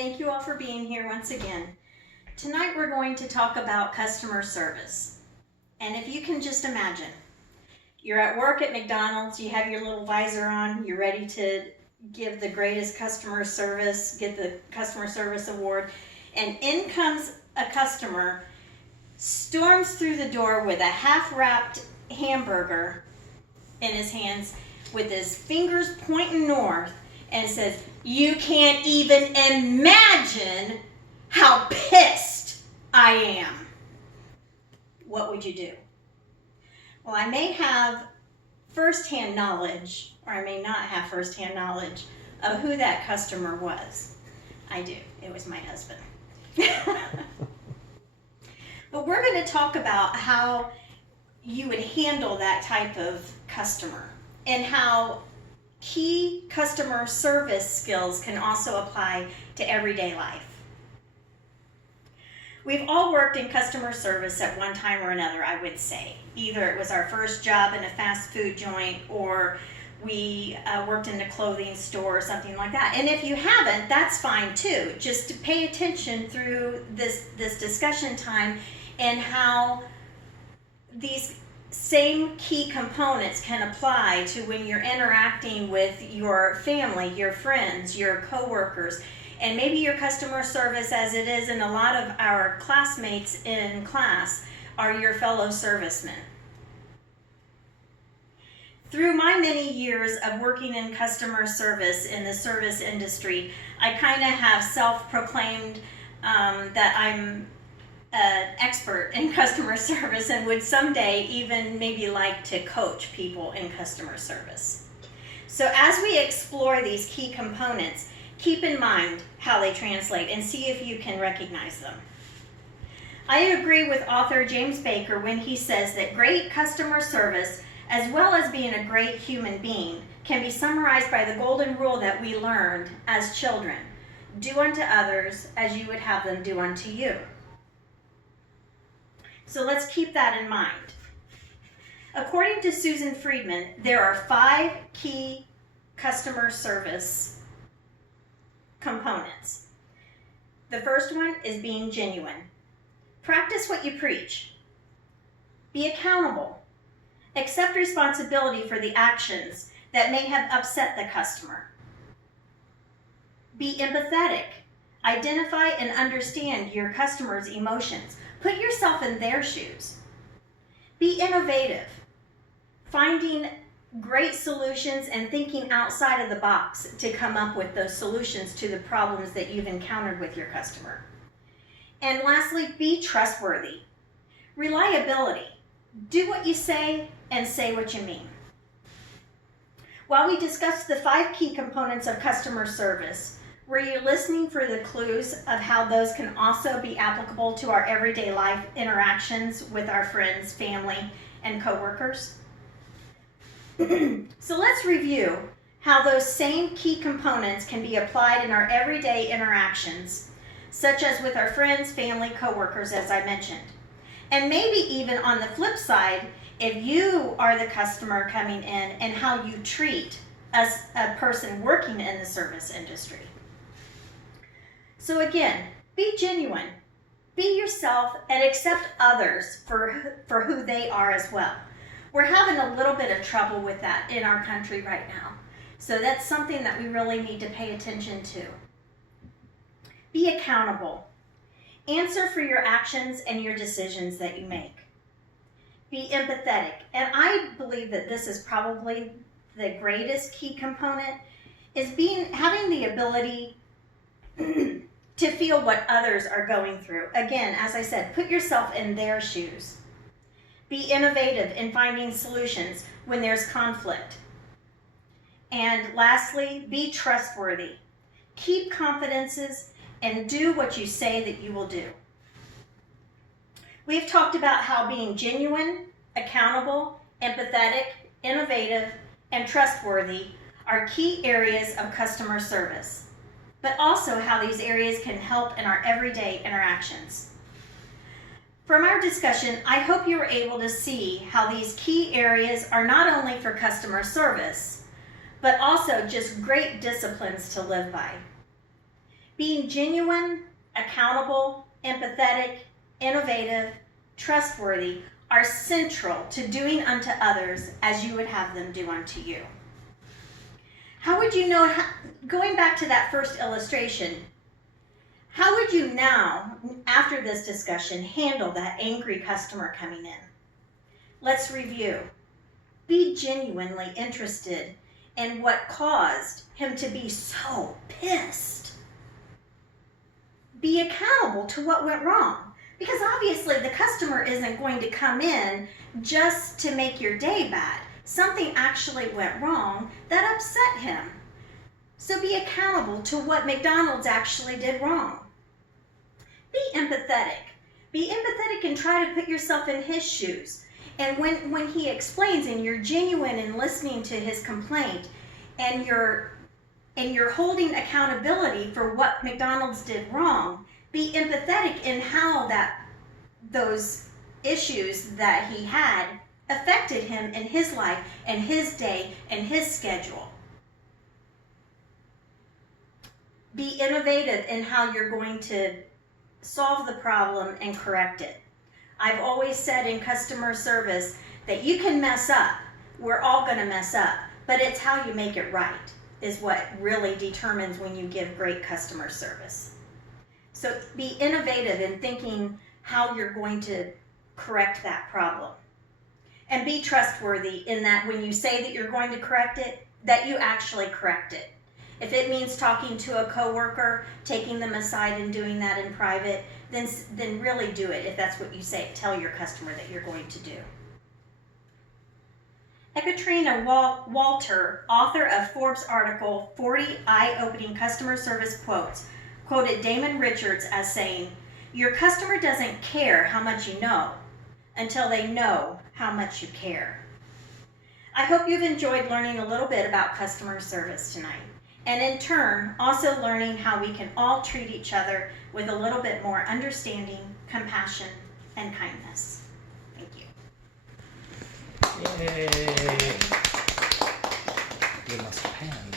Thank you all for being here once again. Tonight we're going to talk about customer service. And if you can just imagine, you're at work at McDonald's, you have your little visor on, you're ready to give the greatest customer service, get the customer service award, and in comes a customer, storms through the door with a half-wrapped hamburger in his hands with his fingers pointing north and says, "You can't even imagine how pissed I am." What would you do? Well, I may have firsthand knowledge, or I may not have firsthand knowledge of who that customer was. I do. It was my husband. But we're going to talk about how you would handle that type of customer and how key customer service skills can also apply to everyday life. We've all worked in customer service at one time or another, I would say. Either it was our first job in a fast food joint, or we worked in a clothing store or something like that. And if you haven't, that's fine too. Just to pay attention through this discussion time and how these same key components can apply to when you're interacting with your family, your friends, your coworkers, and maybe your customer service, as it is in a lot of our classmates in class, are your fellow servicemen. Through my many years of working in customer service in the service industry, I kind of have self-proclaimed that I'm an expert in customer service and would someday even maybe like to coach people in customer service. So as we explore these key components, keep in mind how they translate and see if you can recognize them. I agree with author James Baker when he says that great customer service, as well as being a great human being, can be summarized by the golden rule that we learned as children: do unto others as you would have them do unto you. So let's keep that in mind. According to Susan Friedman, there are 5 key customer service components. The first one is being genuine. Practice what you preach. Be accountable. Accept responsibility for the actions that may have upset the customer. Be empathetic. Identify and understand your customer's emotions. Put yourself in their shoes. Be innovative, finding great solutions and thinking outside of the box to come up with those solutions to the problems that you've encountered with your customer. And lastly, be trustworthy. Reliability. Do what you say and say what you mean. While we discussed the 5 key components of customer service, were you listening for the clues of how those can also be applicable to our everyday life interactions with our friends, family, and coworkers? So let's review how those same key components can be applied in our everyday interactions, such as with our friends, family, coworkers, as I mentioned. And maybe even on the flip side, if you are the customer coming in, and how you treat a person working in the service industry. So again, be genuine, be yourself, and accept others for who they are as well. We're having a little bit of trouble with that in our country right now. So that's something that we really need to pay attention to. Be accountable. Answer for your actions and your decisions that you make. Be empathetic. And I believe that this is probably the greatest key component, is having the ability to feel what others are going through. Again, as I said, put yourself in their shoes. Be innovative in finding solutions when there's conflict. And lastly, be trustworthy. Keep confidences and do what you say that you will do. We've talked about how being genuine, accountable, empathetic, innovative, and trustworthy are key areas of customer service, but also how these areas can help in our everyday interactions. From our discussion, I hope you were able to see how these key areas are not only for customer service, but also just great disciplines to live by. Being genuine, accountable, empathetic, innovative, trustworthy are central to doing unto others as you would have them do unto you. How would you know, going back to that first illustration, how would you now, after this discussion, handle that angry customer coming in? Let's review. Be genuinely interested in what caused him to be so pissed. Be accountable to what went wrong, because obviously the customer isn't going to come in just to make your day bad. Something actually went wrong that upset him. So be accountable to what McDonald's actually did wrong. Be empathetic. Be empathetic and try to put yourself in his shoes. And when he explains and you're genuine in listening to his complaint and you're holding accountability for what McDonald's did wrong, be empathetic in how those issues that he had affected him in his life and his day and his schedule. Be innovative in how you're going to solve the problem and correct it. I've always said in customer service that you can mess up. We're all going to mess up, but it's how you make it right is what really determines when you give great customer service. So be innovative in thinking how you're going to correct that problem. And be trustworthy in that when you say that you're going to correct it, that you actually correct it. If it means talking to a coworker, taking them aside and doing that in private, then really do it if that's what you say. Tell your customer that you're going to do. Ekaterina Walter, author of Forbes article 40 Eye-Opening Customer Service Quotes, quoted Damon Richards as saying, "Your customer doesn't care how much you know until they know how much you care." I hope you've enjoyed learning a little bit about customer service tonight, and in turn, also learning how we can all treat each other with a little bit more understanding, compassion, and kindness. Thank you. Yay! Give us a pen.